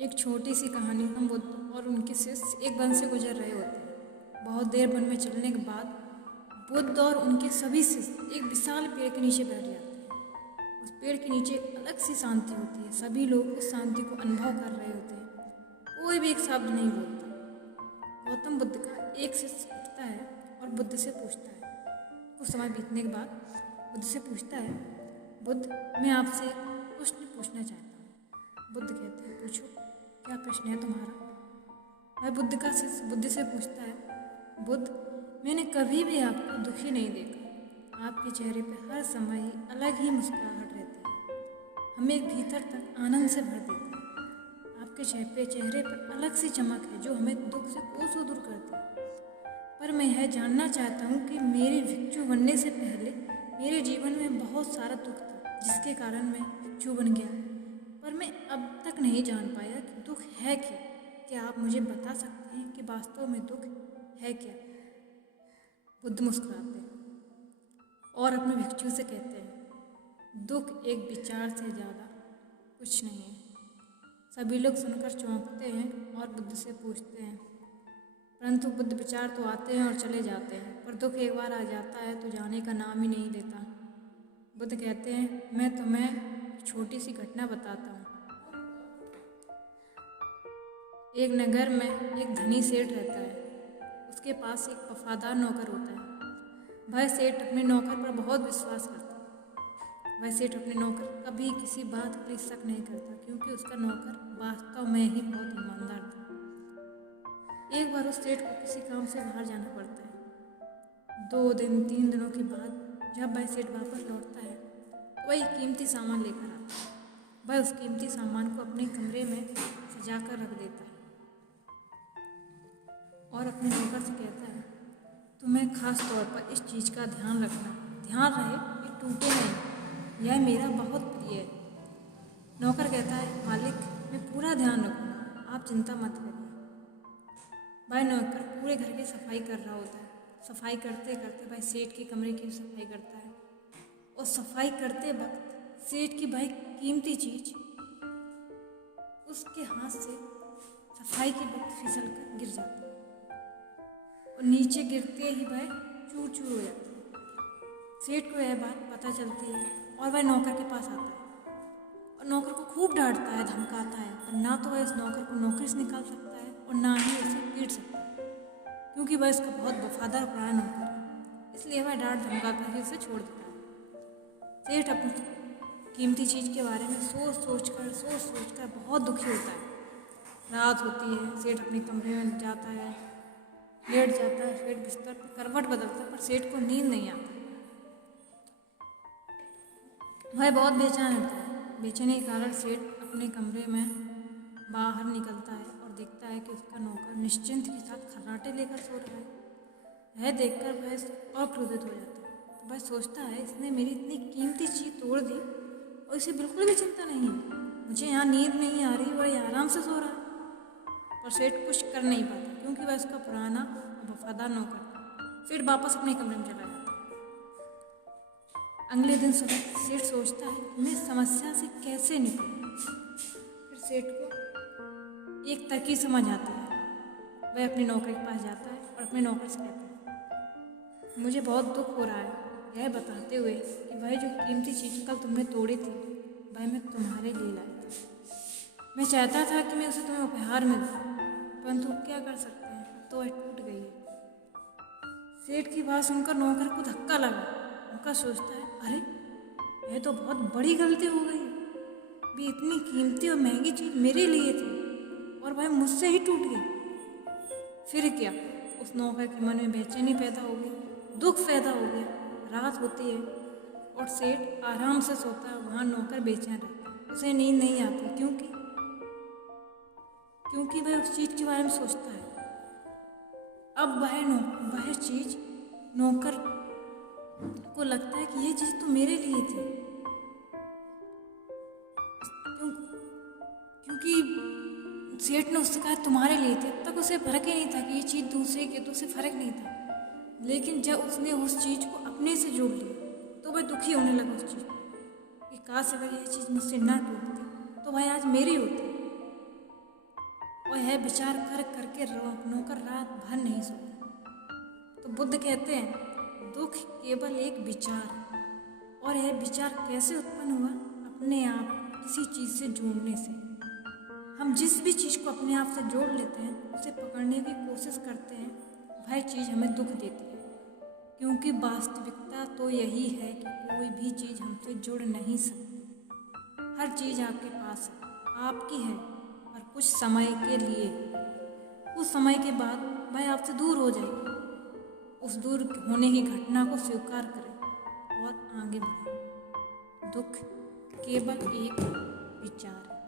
एक छोटी सी कहानी। हम बुद्ध और उनके शिष्य एक वन से गुजर रहे होते हैं। बहुत देर वन में चलने के बाद बुद्ध और उनके सभी शिष्य एक विशाल पेड़ के नीचे बैठ जाते हैं। उस पेड़ के नीचे एक अलग सी शांति होती है। सभी लोग उस शांति को अनुभव कर रहे होते हैं। कोई भी एक शब्द नहीं बोलता। गौतम बुद्ध का एक शिष्य उठता है और बुद्ध से पूछता है। कुछ समय बीतने के बाद बुद्ध से पूछता है, बुद्ध, मैं आपसे एक प्रश्न पूछना चाहता हूँ। बुद्ध कहते हैं, पूछो, क्या प्रश्न है तुम्हारा? वह बुद्ध का शिष्य बुद्ध से पूछता है, बुद्ध, मैंने कभी भी आपको दुखी नहीं देखा। आपके चेहरे पर हर समय ही अलग ही मुस्कुराहट रहती है, हमें भीतर तक आनंद से भर देती है। आपके चेहरे पर अलग सी चमक है जो हमें दुख से कोसों दूर करती है। पर मैं यह जानना चाहता हूँ कि मेरे भिक्षु बनने से पहले मेरे जीवन में बहुत सारा दुख था, जिसके कारण मैं भिक्षु बन गया। पर मैं अब तक नहीं जान पाया कि दुख है क्या। क्या आप मुझे बता सकते हैं कि वास्तव में दुख है क्या? बुद्ध मुस्कुराते हैं और अपने भिक्षु से कहते हैं, दुख एक विचार से ज़्यादा कुछ नहीं है। सभी लोग सुनकर चौंकते हैं और बुद्ध से पूछते हैं, परंतु बुद्ध, विचार तो आते हैं और चले जाते हैं, पर दुख एक बार आ जाता है तो जाने का नाम ही नहीं लेता। बुद्ध कहते हैं, मैं तुम्हें एक छोटी सी घटना बताता हूँ। एक नगर में एक धनी सेठ रहता है। उसके पास एक वफादार नौकर होता है। वह सेठ अपने नौकर पर बहुत विश्वास करता है। वह सेठ अपने नौकर कभी किसी बात के लिए शक नहीं करता, क्योंकि उसका नौकर वास्तव में ही बहुत ईमानदार था। एक बार उस सेठ को किसी काम से बाहर जाना पड़ता है। 2-3 दिनों के बाद जब वह सेठ वापस लौटता है तो वह एक कीमती सामान लेकर आता है। वह उस कीमती सामान को अपने कमरे में सजा कर रख देता है और अपने नौकर से कहता है, तुम्हें खास तौर पर इस चीज़ का ध्यान रखना। ध्यान रहे ये टूटे नहीं, यह मेरा बहुत प्रिय है। नौकर कहता है, मालिक, मैं पूरा ध्यान रखूँगा, आप चिंता मत करिए। भाई नौकर पूरे घर की सफाई कर रहा होता है। सफाई करते करते भाई सेठ के कमरे की सफाई करता है और सफाई करते वक्त सेठ की भाई कीमती चीज उसके हाथ से सफाई के वक्त फिसल कर गिर जाती है और नीचे गिरते ही भाई चूर चूर हो जाती है। सेठ को यह बात पता चलती है और वह नौकर के पास आता है और नौकर को खूब डांटता है, धमकाता है, पर ना तो वह इस नौकर को नौकरी से निकाल सकता है और ना ही उसे पीट सकता है, क्योंकि वह इसका बहुत वफादार पुराना नौकर है। इसलिए वह डांट धमका कर ही उसे छोड़ देता है। सेठ अपनी कीमती चीज़ के बारे में सोच सोच कर बहुत दुखी होता है। रात होती है, सेठ अपने कमरे में जाता है, लेट जाता है। सेठ बिस्तर पर करवट बदलता है, पर सेठ को नींद नहीं आता। वह बहुत बेचैन होता है। बेचैनी के कारण सेठ अपने कमरे में बाहर निकलता है और देखता है कि उसका नौकर निश्चिंत के साथ खर्राटे लेकर सो रहा है। यह देखकर वह और क्रोधित हो जाता है। वह सोचता है, इसने मेरी इतनी कीमती चीज़ तोड़ दी और इसे बिल्कुल भी चिंता नहीं है। मुझे यहाँ नींद नहीं आ रही और ये आराम से सो रहा है। पर सेठ कुछ कर नहीं पाता, क्योंकि वह उसका पुराना और वफादार नौकर था। सेठ वापस अपने कमरे में चला जाता है। अगले दिन सुबह सेठ सोचता है कि मैं इस समस्या से कैसे निकलूं। फिर सेठ को एक तरकीब समझ आती है। वह अपने नौकर के पास जाता है और अपने नौकर से कहता है, मुझे बहुत दुख हो रहा है, यह बताते हुए कि वह जो कीमती चीज़ कल तुमने तोड़ी थी वह मैं तुम्हारे लिए लाया था। मैं चाहता था कि मैं उसे तुम्हें उपहार में दूँ, परंतु क्या कर सकते हैं, अब तो वह टूट गई है। सेठ की बात सुनकर नौकर को धक्का लगा। नौकर सोचता है, अरे यह तो बहुत बड़ी गलती हो गई। भी इतनी कीमती और महंगी चीज़ मेरे लिए थी और वह मुझसे ही टूट गई। फिर क्या? उस नौकर के मन में बेचैनी पैदा हो गई, दुख पैदा हो गया। रात होती है और सेठ आराम से सोता है। वहाँ नौकर बेचैन रहता है, उसे नींद नहीं आती, क्योंकि वह उस चीज़ के बारे में सोचता है। अब वह चीज़ नौकर को लगता है कि ये चीज़ तो मेरे लिए थी, क्योंकि सेठ ने उससे कहा तुम्हारे लिए थी। अब तक उसे फर्क ही नहीं था कि ये चीज़ दूसरे की, तो उसे फर्क नहीं था। लेकिन जब उसने उस चीज़ को अपने से जोड़ लिया तो वह दुखी होने लगा उस चीज़ पर कि काश अगर ये चीज़ मुझसे ना टूटती तो वह आज मेरी होती। यह विचार कर करके नौकर रात भर नहीं सोता। तो बुद्ध कहते हैं दुख केवल एक विचार है, और यह विचार कैसे उत्पन्न हुआ? अपने आप किसी चीज़ से जोड़ने से। हम जिस भी चीज़ को अपने आप से जोड़ लेते हैं, उसे पकड़ने की कोशिश करते हैं, वह चीज़ हमें दुख देती है। क्योंकि वास्तविकता तो यही है कि कोई भी चीज़ हमसे जुड़ नहीं सकती। हर चीज़ आपके पास है, आपकी है, पर कुछ समय के लिए। उस समय के बाद वह आपसे दूर हो जाएगी। उस दूर होने की घटना को स्वीकार करें और आगे बढ़ें। दुख केवल एक विचार है।